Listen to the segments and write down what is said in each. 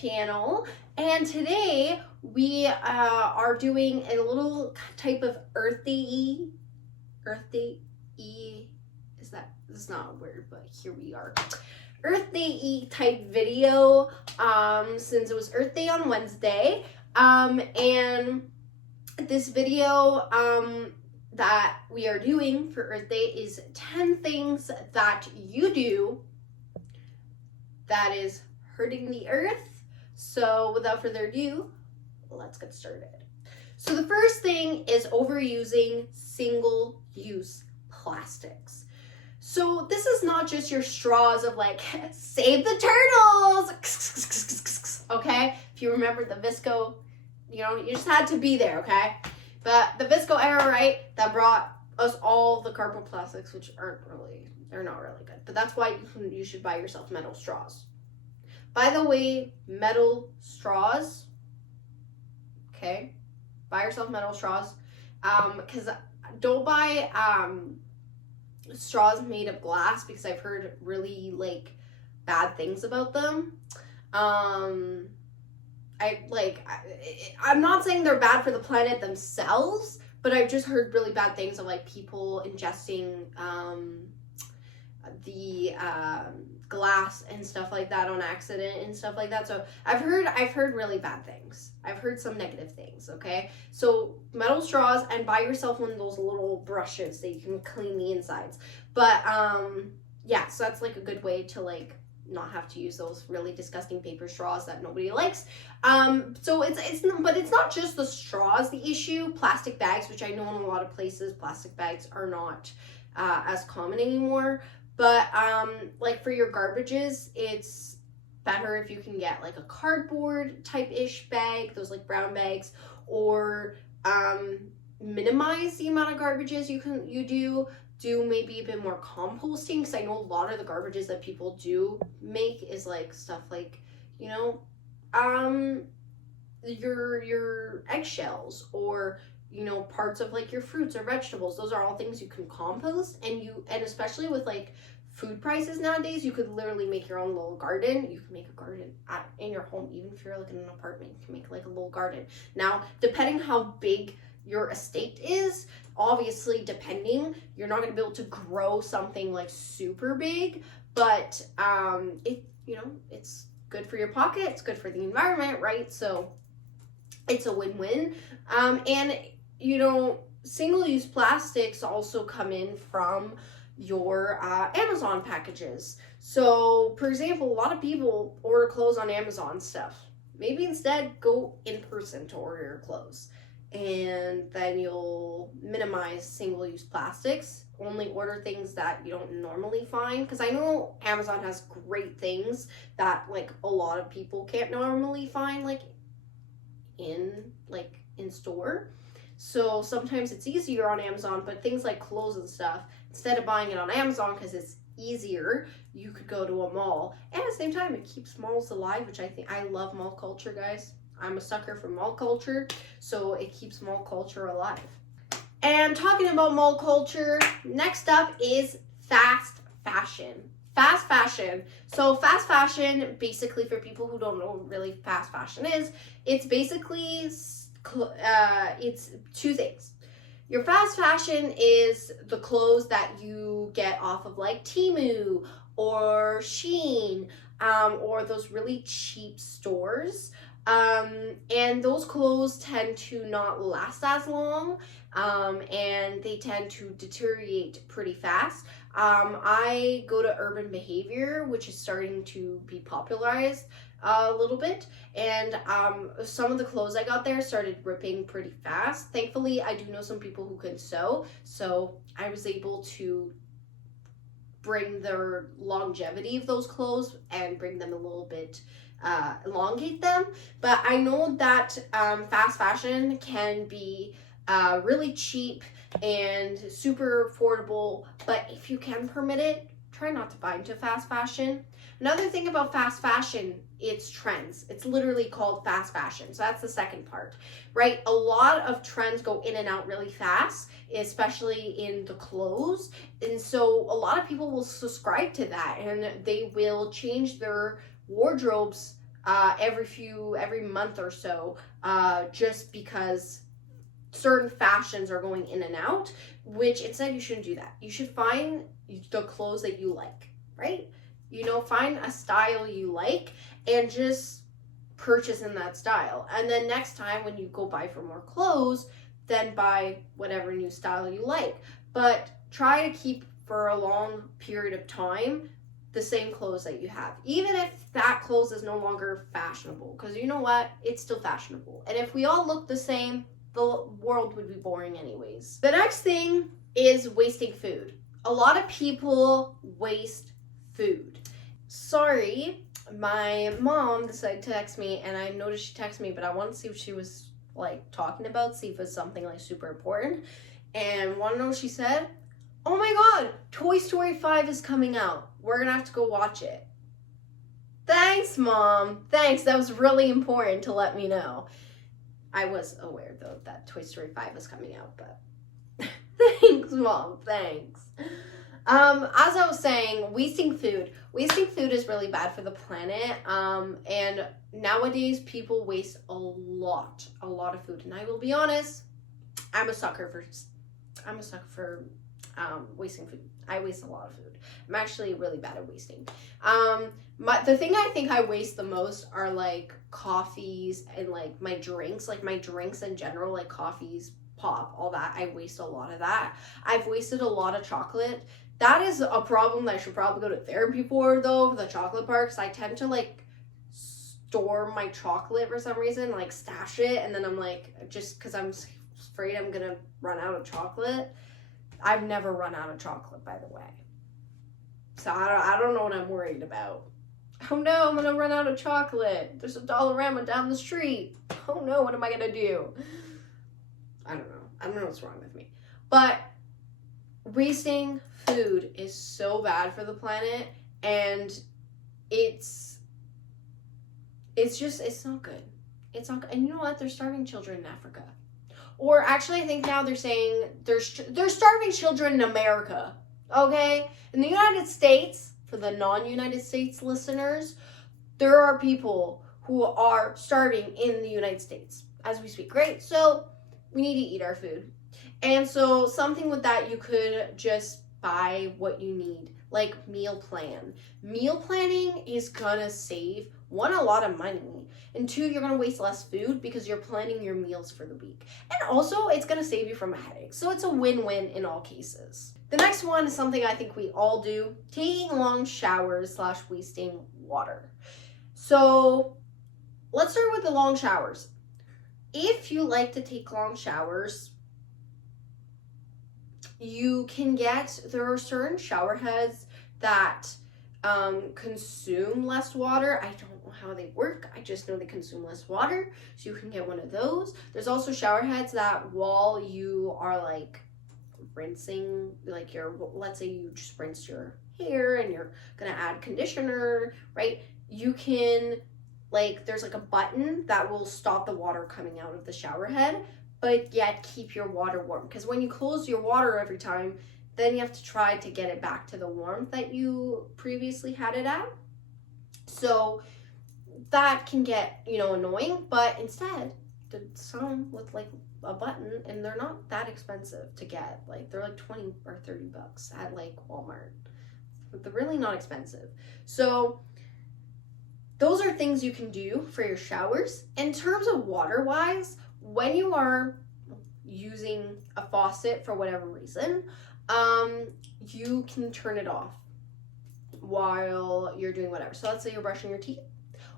channel, and today we are doing a little type of earthy, that's not a word, but here we are, Earth Day type video, since it was Earth Day on Wednesday, and this video that we are doing for Earth Day is 10 things that you do that is hurting the earth. So without further ado, let's get started. So the first thing is overusing single-use plastics. So this is not just your straws of like, save the turtles, okay? If you remember the Visco, you just had to be there, okay? But the Visco era, right, that brought us all the cardboard plastics, which they're not really good. But that's why you should buy yourself metal straws. By the way, metal straws, okay? Buy yourself metal straws. Because don't buy straws made of glass, because I've heard really bad things about them. I'm not saying they're bad for the planet themselves, but I've just heard really bad things of people ingesting the glass and stuff like that on accident and stuff like that. So I've heard really bad things. I've heard some negative things, okay? So metal straws, and buy yourself one of those little brushes that you can clean the insides. But yeah, so that's a good way to not have to use those really disgusting paper straws that nobody likes. So it's not just the straws the issue. Plastic bags, which I know in a lot of places plastic bags are not as common anymore. But for your garbages, it's better if you can get a cardboard type-ish bag, those brown bags, or minimize the amount of garbages you do maybe a bit more composting, because I know a lot of the garbages that people do make is stuff your eggshells, or parts of your fruits or vegetables. Those are all things you can compost, and especially with food prices nowadays, you could literally make your own little garden. You can make a garden in your home, even if you're in an apartment. You can make a little garden. Now, depending how big your estate is, obviously depending, you're not going to be able to grow something super big, but it's good for your pocket, it's good for the environment, right? So it's a win-win. And single-use plastics also come in from your Amazon packages. So for example, a lot of people order clothes on Amazon stuff. Maybe instead go in person to order your clothes, and then you'll minimize single-use plastics. Only order things that you don't normally find, because I know Amazon has great things that a lot of people can't normally find in store. So sometimes it's easier on Amazon, but things like clothes and stuff, instead of buying it on Amazon because it's easier, you could go to a mall. And at the same time, it keeps malls alive, which I love mall culture, guys. I'm a sucker for mall culture, so it keeps mall culture alive. And talking about mall culture, next up is fast fashion. Fast fashion. So fast fashion, basically, for people who don't know what really fast fashion is, it's basically it's two things. Your fast fashion is the clothes that you get off of Temu or Shein, or those really cheap stores. And those clothes tend to not last as long, and they tend to deteriorate pretty fast. I go to Urban Behavior, which is starting to be popularized a little bit, and some of the clothes I got there started ripping pretty fast. Thankfully, I do know some people who can sew, so I was able to bring the longevity of those clothes and bring them a little bit, elongate them. But I know that fast fashion can be really cheap and super affordable, but if you can permit it, try not to buy into fast fashion. Another thing about fast fashion, it's trends. It's literally called fast fashion. So that's the second part, right? A lot of trends go in and out really fast, especially in the clothes. And so a lot of people will subscribe to that, and they will change their wardrobes every month or so, just because certain fashions are going in and out, which instead you shouldn't do that. You should find the clothes that you like, right? Find a style you like and just purchase in that style. And then next time when you go buy for more clothes, then buy whatever new style you like. But try to keep for a long period of time the same clothes that you have, even if that clothes is no longer fashionable, because you know what, it's still fashionable. And if we all look the same, the world would be boring anyways. The next thing is wasting food. A lot of people waste food. Sorry, my mom decided to text me, and I noticed she texted me, but I wanted to see what she was like talking about, see if it's something like super important. And want to know what she said? Oh my god, Toy Story 5 is coming out. We're gonna have to go watch it. Thanks, Mom. Thanks, that was really important to let me know. I was aware, though, that Toy Story 5 was coming out, but thanks, Mom, thanks. As I was saying, wasting food is really bad for the planet, and nowadays people waste a lot of food, and I will be honest, I'm a sucker for wasting food. I waste a lot of food. I'm actually really bad at wasting. The thing I think I waste the most are like coffees and like my drinks in general, like coffees, pop, all that. I waste a lot of that. I've wasted a lot of chocolate. That is a problem that I should probably go to therapy for, though, the chocolate part, because I tend to like store my chocolate for some reason, like stash it, and then I'm like, just because I'm afraid I'm gonna run out of chocolate. I've never run out of chocolate, by the way. So I don't know what I'm worried about. Oh no, I'm gonna run out of chocolate. There's a Dollarama down the street. Oh no, what am I gonna do? I don't know. I don't know what's wrong with me. But wasting food is so bad for the planet, and it's not good. It's not good. And you know what? They're starving children in Africa. Or actually, I think now they're saying they're starving children in America, okay? In the United States, for the non-United States listeners, there are people who are starving in the United States as we speak, right? So we need to eat our food. And so something with that, you could just buy what you need, like meal plan. Meal planning is gonna save, one, a lot of money, and two, you're gonna waste less food because you're planning your meals for the week. And also, it's gonna save you from a headache. So it's a win-win in all cases. The next one is something I think we all do, taking long showers / wasting water. So let's start with the long showers. If you like to take long showers, there are certain shower heads that consume less water. I don't know how they work. I just know they consume less water. So you can get one of those. There's also shower heads that while you are like rinsing, like let's say you just rinse your hair and you're gonna add conditioner, right? You can there's like a button that will stop the water coming out of the shower head, but yet keep your water warm. Because when you close your water every time, then you have to try to get it back to the warmth that you previously had it at. So that can get, annoying, but instead, some with like a button, and they're not that expensive to get. Like they're like 20 or 30 bucks at like Walmart. But they're really not expensive. So those are things you can do for your showers. In terms of water-wise, when you are using a faucet for whatever reason, you can turn it off while you're doing whatever. So let's say you're brushing your teeth.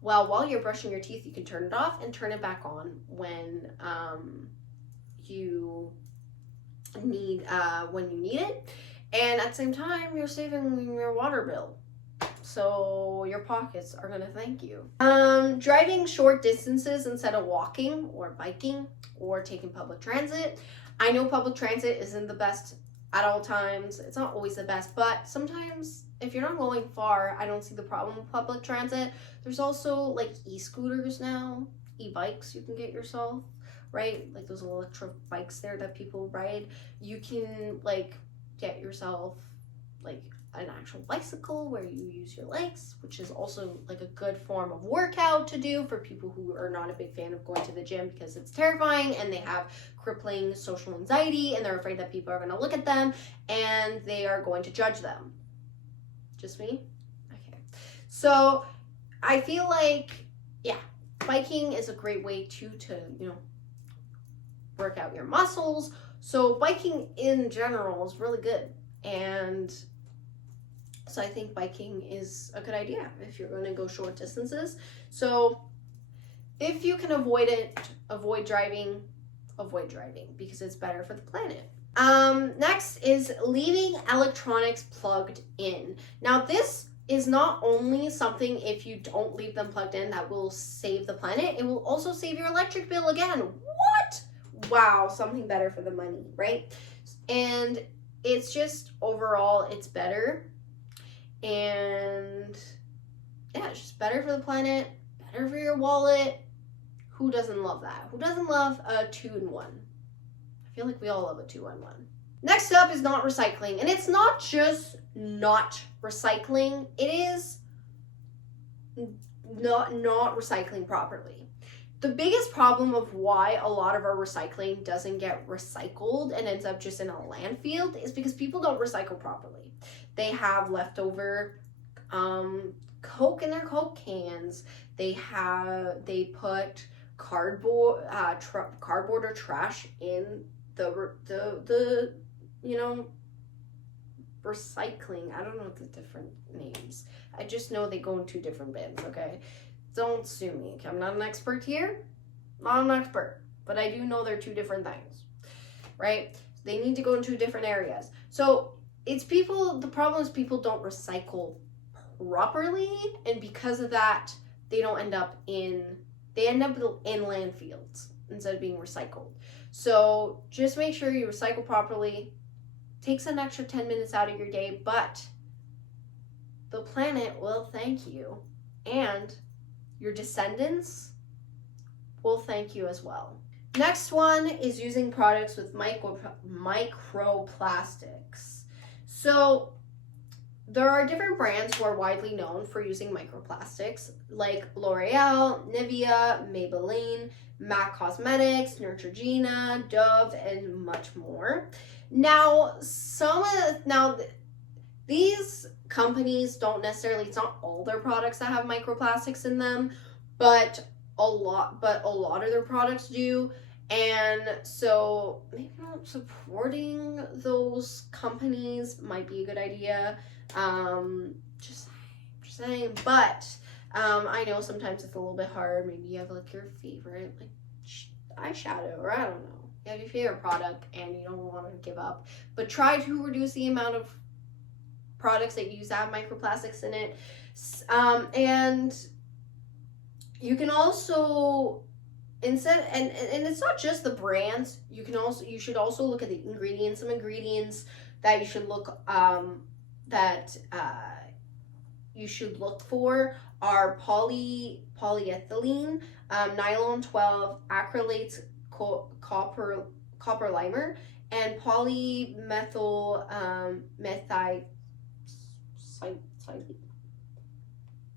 Well, while you're brushing your teeth, you can turn it off and turn it back on when you need it. And at the same time, you're saving your water bill. So your pockets are gonna thank you. Driving short distances instead of walking or biking or taking public transit. I know public transit isn't the best at all times. It's not always the best, but sometimes if you're not going far, I don't see the problem with public transit. There's also like e-scooters now, e-bikes you can get yourself, right? Like those electric bikes there that people ride. You can get yourself an actual bicycle where you use your legs, which is also like a good form of workout to do for people who are not a big fan of going to the gym because it's terrifying and they have crippling social anxiety and they're afraid that people are going to look at them and they are going to judge them. Just me? Okay. So I feel like, yeah, biking is a great way to work out your muscles. So biking in general is really good. And so I think biking is a good idea if you're going to go short distances. So if you can avoid it, avoid driving because it's better for the planet. Next is leaving electronics plugged in. Now this is not only something, if you don't leave them plugged in, that will save the planet, it will also save your electric bill again. What? Wow, something better for the money, right? And it's just overall, it's better. And yeah, it's just better for the planet, better for your wallet. Who doesn't love that? Who doesn't love a 2-in-1? I feel like we all love a 2-in-1. Next up is not recycling. And it's not just not recycling. It is not recycling properly. The biggest problem of why a lot of our recycling doesn't get recycled and ends up just in a landfill is because people don't recycle properly. They have leftover Coke in their Coke cans. They put cardboard or trash in the recycling. I don't know the different names. I just know they go in 2 different bins, okay? Don't sue me. I'm not an expert here. Not an expert. But I do know they're 2 different things, right? They need to go in 2 different areas. So the problem is people don't recycle properly. And because of that, they end up in landfills instead of being recycled. So just make sure you recycle properly. Takes an extra 10 minutes out of your day, but the planet will thank you. And your descendants will thank you as well. Next one is using products with microplastics. So there are different brands who are widely known for using microplastics, like L'Oreal, Nivea, Maybelline, MAC Cosmetics, Neutrogena, Dove, and much more. Now, these companies don't necessarily, it's not all their products that have microplastics in them, but a lot of their products do. And so maybe not supporting those companies might be a good idea. Just saying. But I know sometimes it's a little bit hard. Maybe you have like your favorite like eyeshadow, or I don't know. You have your favorite product and you don't want to give up, but try to reduce the amount of products that use that have microplastics in it. And you can also and it's not just the brands. You should also look at the ingredients. Some ingredients that you should look for are polyethylene, nylon 12, acrylates, copper limer, and polymethyl methylene.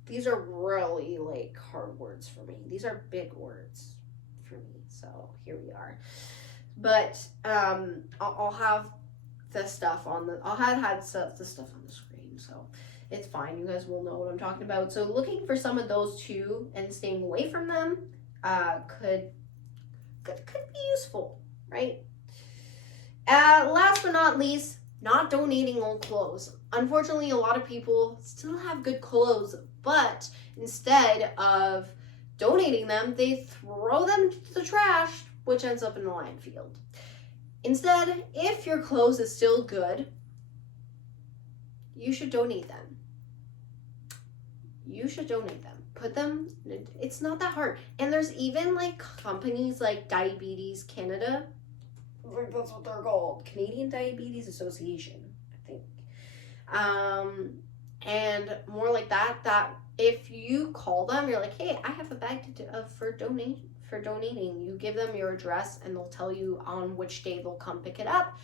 These are really like hard words for me. These are big words for me. So here we are. But I'll have the stuff on the stuff on the screen. So it's fine. You guys will know what I'm talking about. So looking for some of those too and staying away from them could be useful, right? Last but not least, not donating old clothes. Unfortunately, a lot of people still have good clothes, but instead of donating them, they throw them to the trash, which ends up in the landfill. Instead, if your clothes is still good, you should donate them. Put them, it's not that hard. And there's even like companies like Diabetes Canada, I think that's what they're called, Canadian Diabetes Association, I think. And more like that if you call them, you're like, hey, I have a bag for donating. You give them your address and they'll tell you on which day they'll come pick it up.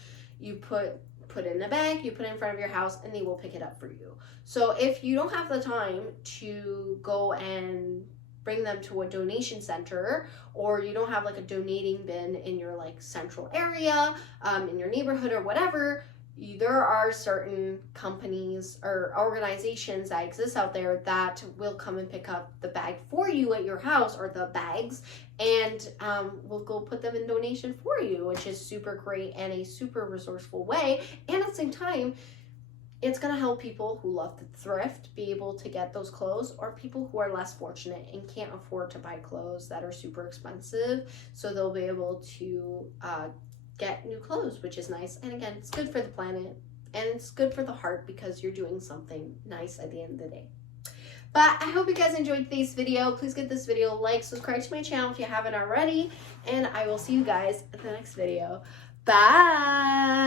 you put it in a bag, you put it in front of your house, and they will pick it up for you. So if you don't have the time to go and bring them to a donation center, or you don't have like a donating bin in your like central area, in your neighborhood or whatever, there are certain companies or organizations that exist out there that will come and pick up the bag for you at your house, or the bags, and will go put them in donation for you, which is super great and a super resourceful way. And at the same time, it's going to help people who love to thrift be able to get those clothes, or people who are less fortunate and can't afford to buy clothes that are super expensive. So they'll be able to get new clothes, which is nice. And again, it's good for the planet, and it's good for the heart, because you're doing something nice at the end of the day. But I hope you guys enjoyed today's video. Please give this video a like, subscribe to my channel if you haven't already, and I will see you guys in the next video. Bye!